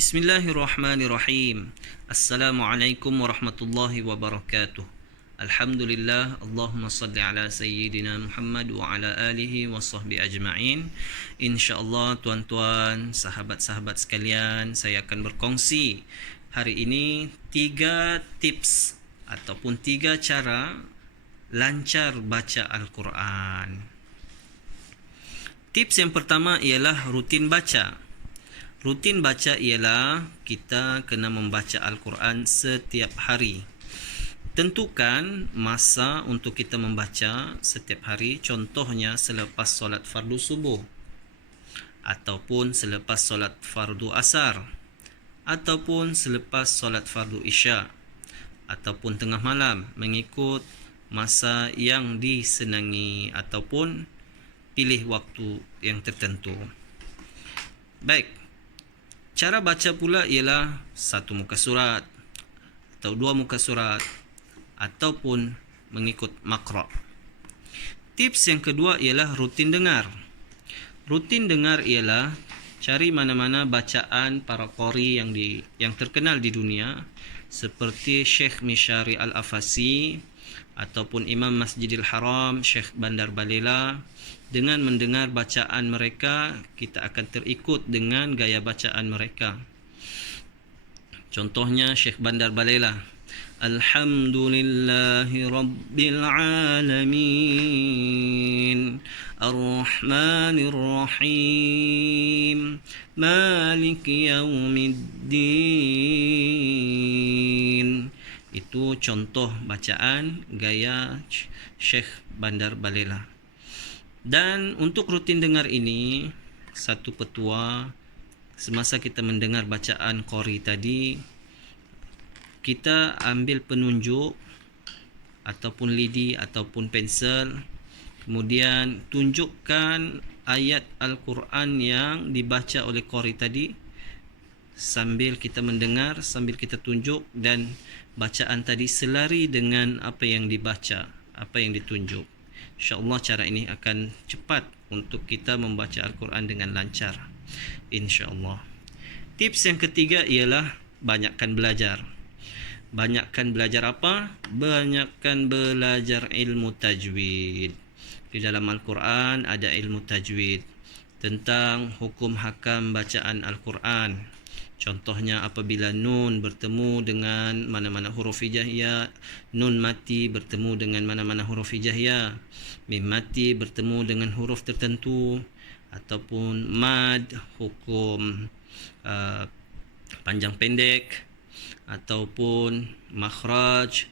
Bismillahirrahmanirrahim. Assalamualaikum warahmatullahi wabarakatuh. Alhamdulillah, Allahumma salli ala sayyidina Muhammad wa ala alihi wa sahbihi ajma'in. InsyaAllah tuan-tuan, sahabat-sahabat sekalian, saya akan berkongsi hari ini 3 tips ataupun 3 cara lancar baca Al-Quran. Tips yang pertama ialah rutin baca. Rutin baca ialah kita kena membaca Al-Quran setiap hari. Tentukan masa untuk kita membaca setiap hari, contohnya selepas solat fardu subuh, ataupun selepas solat fardu asar, ataupun selepas solat fardu isya, ataupun tengah malam, mengikut masa yang disenangi ataupun pilih waktu yang tertentu. Baik, cara baca pula ialah 1 muka surat atau 2 muka surat ataupun mengikut makra'. Tips yang kedua ialah rutin dengar. Rutin dengar ialah cari mana-mana bacaan para qari yang terkenal di dunia seperti Syekh Mishari Al-Afasi ataupun Imam Masjidil Haram Syekh Bandar Balela. Dengan mendengar bacaan mereka, kita akan terikut dengan gaya bacaan mereka. Contohnya Syekh Bandar Balela, Alhamdulillahi Rabbil Alamin, Ar-Rahmanir Rahim, Maliki Yaumiddin. Itu contoh bacaan gaya Syekh Bandar Balela. Dan untuk rutin dengar ini, satu petua, semasa kita mendengar bacaan qari tadi, kita ambil penunjuk ataupun lidi ataupun pensel, kemudian tunjukkan ayat Al-Quran yang dibaca oleh qari tadi sambil kita mendengar, sambil kita tunjuk, dan bacaan tadi selari dengan apa yang dibaca, apa yang ditunjuk. InsyaAllah cara ini akan cepat untuk kita membaca Al-Quran dengan lancar, InsyaAllah. Tips yang ketiga ialah banyakkan belajar. Banyakkan belajar apa? Banyakkan belajar ilmu tajwid. Di dalam Al-Quran ada ilmu tajwid tentang hukum hakam bacaan Al-Quran. Contohnya apabila nun bertemu dengan mana-mana huruf hijaiyah, nun mati bertemu dengan mana-mana huruf hijaiyah, mim mati bertemu dengan huruf tertentu, ataupun mad hukum panjang pendek, ataupun makhraj,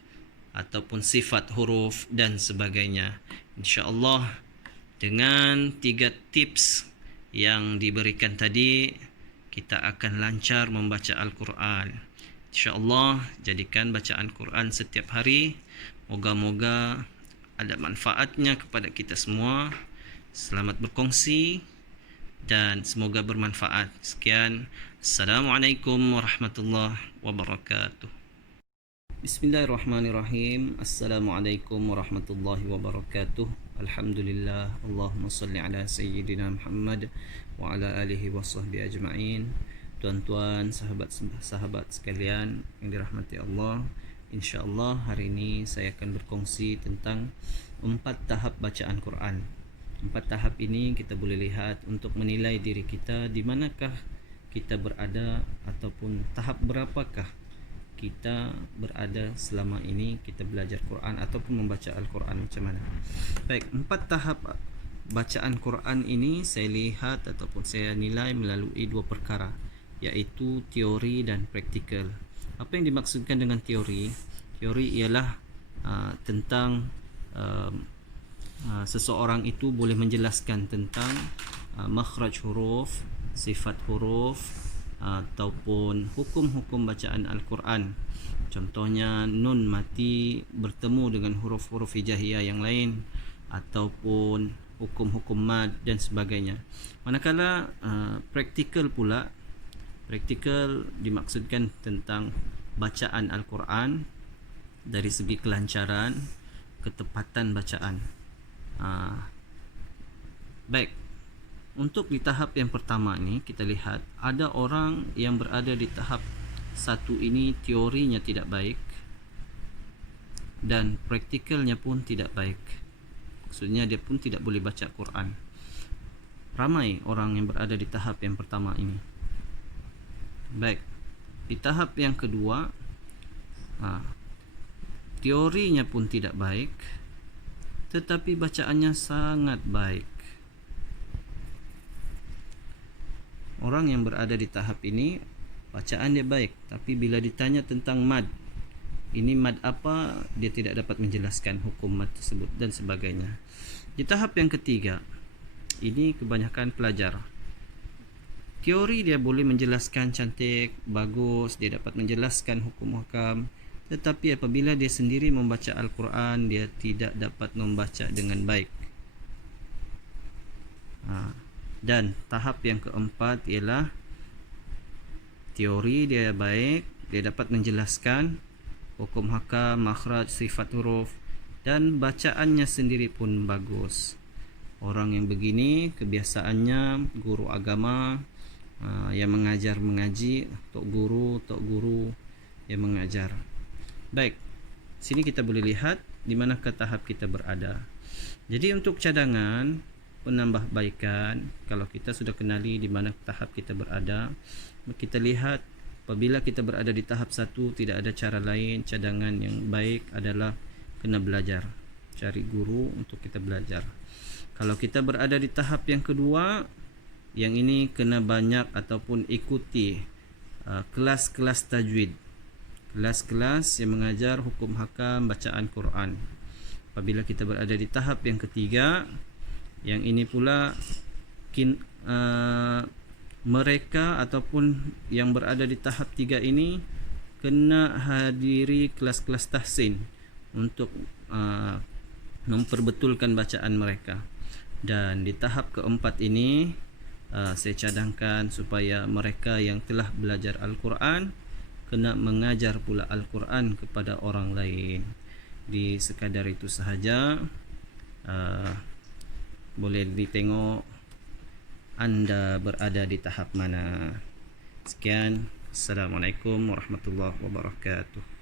ataupun sifat huruf dan sebagainya. InsyaAllah dengan 3 tips yang diberikan tadi, kita akan lancar membaca Al-Quran. InsyaAllah jadikan bacaan Quran setiap hari. Moga-moga ada manfaatnya kepada kita semua. Selamat berkongsi dan semoga bermanfaat. Sekian. Assalamualaikum warahmatullahi wabarakatuh. Bismillahirrahmanirrahim. Assalamualaikum warahmatullahi wabarakatuh. Alhamdulillah, Allahumma salli ala sayyidina Muhammad wa ala alihi wa sahbihi ajma'in. Tuan-tuan, sahabat-sahabat sekalian yang dirahmati Allah, InsyaAllah hari ini saya akan berkongsi tentang 4 tahap bacaan Quran. 4 tahap ini kita boleh lihat untuk menilai diri kita, di manakah kita berada ataupun tahap berapakah kita berada selama ini kita belajar Quran ataupun membaca Al-Quran macam mana. Baik, 4 tahap bacaan Quran ini saya lihat ataupun saya nilai melalui 2 perkara, iaitu teori dan praktikal. Apa yang dimaksudkan dengan teori? Teori ialah tentang seseorang itu boleh menjelaskan tentang makhraj huruf, sifat huruf, ataupun hukum-hukum bacaan Al-Quran. Contohnya nun mati bertemu dengan huruf-huruf hijaiyah yang lain, ataupun hukum-hukum mad dan sebagainya. Manakala praktikal pula, praktikal dimaksudkan tentang bacaan Al-Quran dari segi kelancaran, ketepatan bacaan. Baik, untuk di tahap yang pertama ini kita lihat ada orang yang berada di tahap 1 ini teorinya tidak baik dan praktikalnya pun tidak baik. Maksudnya dia pun tidak boleh baca Quran. Ramai orang yang berada di tahap yang pertama ini. Baik, di tahap yang kedua, teorinya pun tidak baik, tetapi bacaannya sangat baik. Orang yang berada di tahap ini, bacaan dia baik, tapi bila ditanya tentang mad, ini mad apa, dia tidak dapat menjelaskan hukum mad tersebut dan sebagainya. Di tahap yang ketiga, ini kebanyakan pelajar. Teori dia boleh menjelaskan cantik, bagus, dia dapat menjelaskan hukum hakam, tetapi apabila dia sendiri membaca Al-Quran, dia tidak dapat membaca dengan baik. Dan tahap yang keempat ialah teori dia baik, dia dapat menjelaskan hukum hakam, makhraj, sifat huruf, dan bacaannya sendiri pun bagus. Orang yang begini kebiasaannya guru agama yang mengajar mengaji, tok guru yang mengajar. Baik, sini kita boleh lihat di manakah tahap kita berada. Jadi untuk cadangan penambahbaikan, kalau kita sudah kenali di mana tahap kita berada, kita lihat apabila kita berada di tahap 1 tidak ada cara lain, cadangan yang baik adalah kena belajar, cari guru untuk kita belajar. Kalau kita berada di tahap yang kedua, yang ini kena banyak ataupun ikuti kelas-kelas tajwid, kelas-kelas yang mengajar hukum hakam bacaan Quran. Apabila kita berada di tahap yang ketiga, yang ini pula mereka ataupun yang berada di tahap 3 ini kena hadiri kelas-kelas tahsin untuk memperbetulkan bacaan mereka. Dan di tahap keempat ini saya cadangkan supaya mereka yang telah belajar Al-Quran kena mengajar pula Al-Quran kepada orang lain. Di sekadar itu sahaja. Boleh ditengok anda berada di tahap mana. Sekian, Assalamualaikum warahmatullahi wabarakatuh.